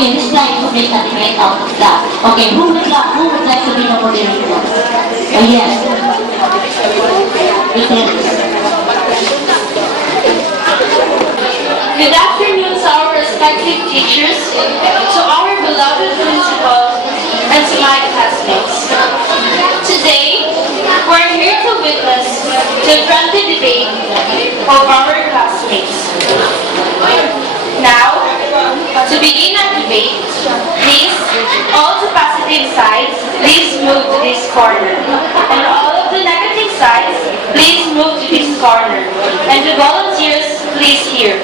Okay, this slide will make nothing right out of that. Okay, who would like to be the moderator? Oh, yes. It is. Good afternoon to our respective teachers, to our beloved principal, and to my classmates. Today, we're here to witness the friendly debate of our classmates. Now, to begin our debate, please, all the positive sides, please move to this corner. And all of the negative sides, please move to this corner. And the volunteers, please here.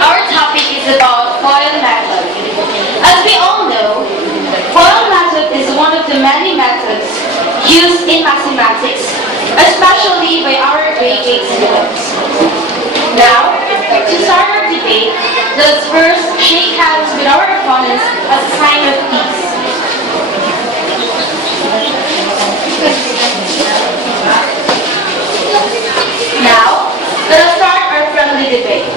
Our topic is about FOIL method. As we all know, FOIL method is one of the many methods used in mathematics, especially by our grade 8 students. Now, to start our debate, let's first shake hands with our opponents as a sign of peace. Now, let us start our friendly debate.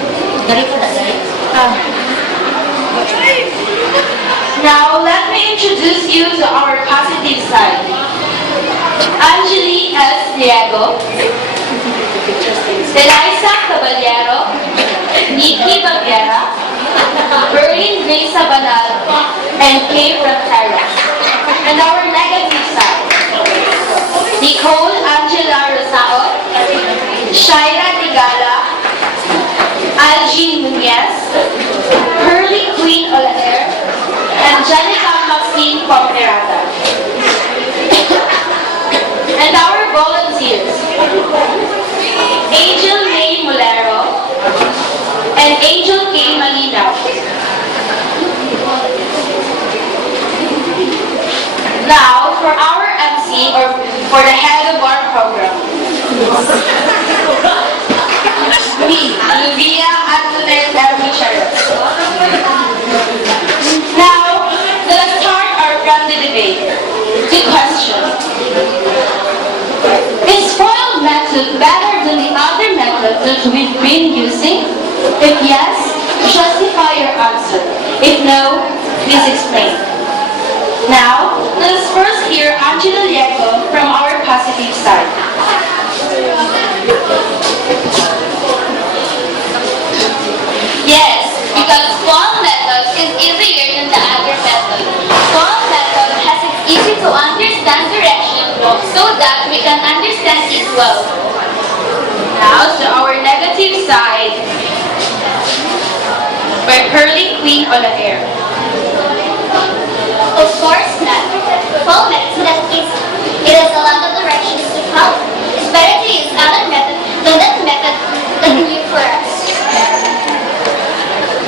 Now, let me introduce you to our positive side. Angeli S. Diego, Eliza Caballero, Nikki Bagera, Berlin Grace Banal, and Kay Frontera. And our negative side, Nicole Angela Rosao, Shaira Digala, Algin Nunez, Hurley Queen Olaner, and Janica Maxine Pomperada. And our volunteers, Angel May Mulero and Angel K. Malinaw. Now, for our MC, or for the head of our program, me, Olivia Antoinette Ermicharet. Now, let us start our friendly debate. The question: is FOIL method better than the other methods that we've been using? If yes, justify your answer. If no, please explain. Now, let us first hear Angela Diego from our positive side. Yes, because FOIL method is easier than the other method. FOIL method has it easy to understand direction so that we can understand it well. Now, to our negative side, by Hurley Queen Olaner. Of course not. FOIL method is not easy. It has a lot of directions to follow. It's better to use other method than that method that we use for us.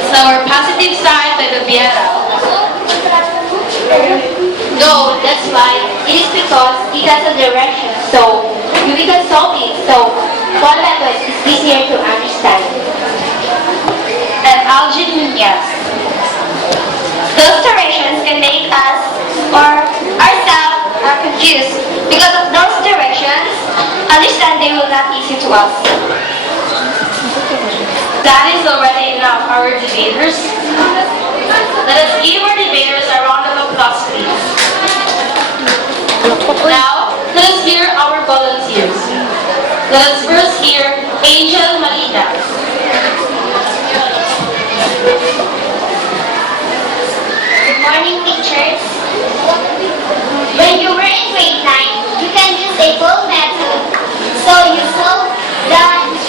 So our positive side by the Biera. No, that's why. It is because it has a direction, so we can solve it. So FOIL method is easier to understand. And Algin Nunez. Those directions can make us or ourselves confused. Because of those directions, understanding will not easy to us. That is already enough, our debaters. Let us give our debaters a round of applause, please. Now, let us hear our volunteers. Let us first hear Angel Malina. Good morning, teachers. When you were in grade 9, you can use a FOIL method. So you solve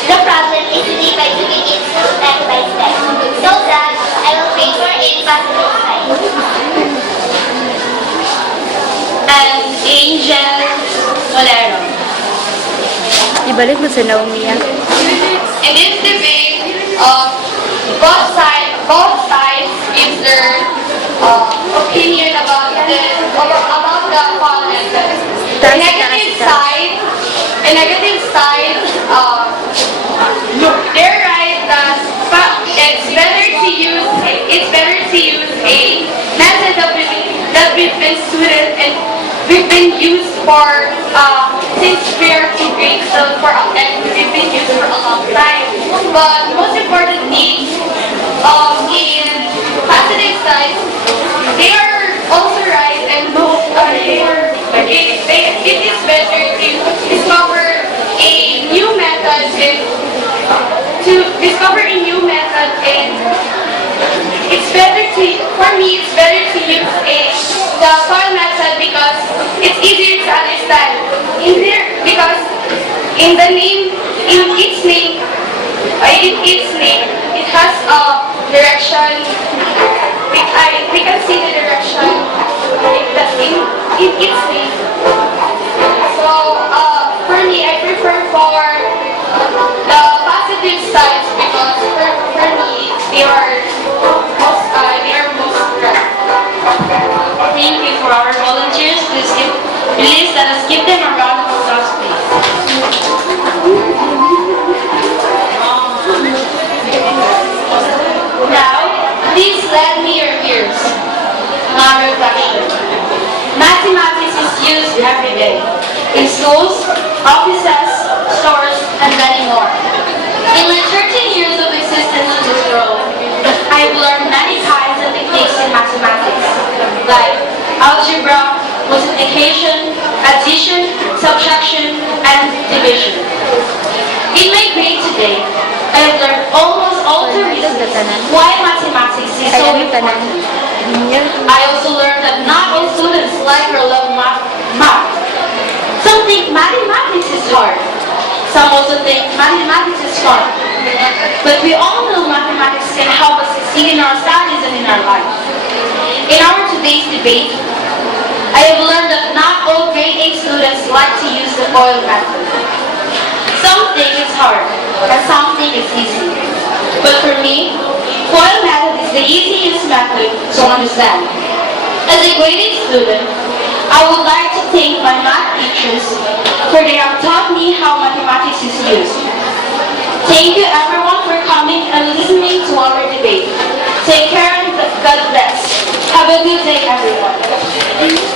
the problem easily by doing it step by step. So that I will favor a positive side. And Angel Molero. Ibalik mo sa Naomi yan. In this debate, both sides give their opinion about the FOIL method. The negative side, they're right that it's better to use a method that we've been student and we've been used for since we are in grade 12 and we've been used for a long time. But most importantly, in positive side, they are also right and it is better to discover a new method and it's better to, for me, it's better to use the soil method because it's easier to understand. Because in its name, it has a direction. We can see the direction in its name. So for me, I prefer for the positive sides because for me, they are most right. Thank you for our volunteers. Please let us give them a round of applause, please. Now, please lend me your ears. Now, reflection. Mathematics is used every day in schools, offices, stores, and many more. In my 13 years of existence in this world, I've learned many kinds of techniques in mathematics, like algebra, multiplication, addition, subtraction, and division. In my grade today, I have learned almost all the reasons why mathematics is so important. I also learned that not all students like or love math. Some think mathematics is hard. Some also think mathematics is fun. But we all know mathematics can help us succeed in our studies and in our life. In our today's debate, I have learned that not all grade 8 students like to use the FOIL method. Some think it's hard, and some think it's easy. But for me, FOIL method is the easiest method to understand. As a grade 8 student, I would like to thank my math teachers for they have taught me how mathematics is used. Thank you everyone for coming and listening to our debate. Take care and God bless. Have a good day everyone.